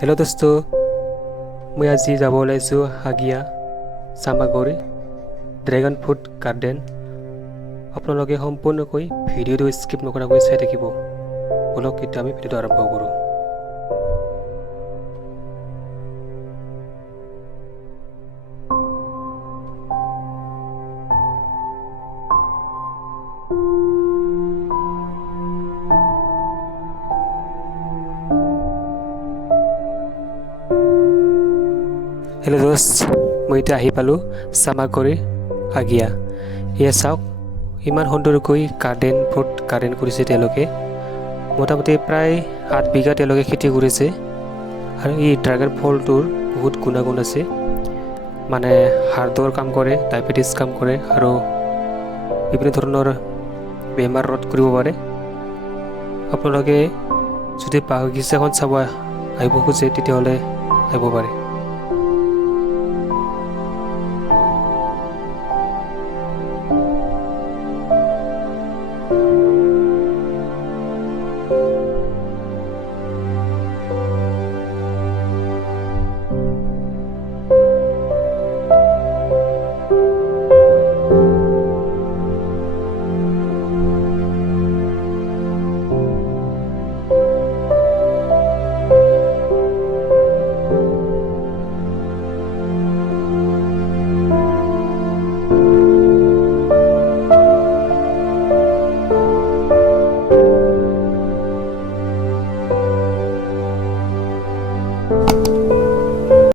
Hello' দোস্ত, মই আজি যাব ওলাইছোঁ আগিয়া চামাগুৰি ড্ৰেগন ফ্ৰুট গাৰ্ডেন। আপোনালোকে সম্পূৰ্ণকৈ ভিডিঅ'টো স্কিপ নকৰাকৈ চাই থাকিব। বলক এতিয়া আমি ভিডিঅ'টো আৰম্ভ কৰোঁ। হেল্ল' দোস্ত, মই এতিয়া আহি পালোঁ চামাগুৰি আগিয়া। এয়া চাওক, ইমান সুন্দৰকৈ ফ্ৰুট গাৰ্ডেন কৰিছে তেওঁলোকে। মোটামুটি প্ৰায় 8 বিঘা তেওঁলোকে খেতি কৰিছে। আৰু এই ড্ৰাগন ফলটোৰ বহুত গুণাগুণ আছে, মানে হাৰ্টৰ কাম কৰে, ডায়েবেটিছ কাম কৰে আৰু বিভিন্ন ধৰণৰ বেমাৰ ৰোধ কৰিব পাৰে। আপোনালোকে যদি বাগিচাখন চাব আহিব খোজে তেতিয়াহ'লে আহিব পাৰে।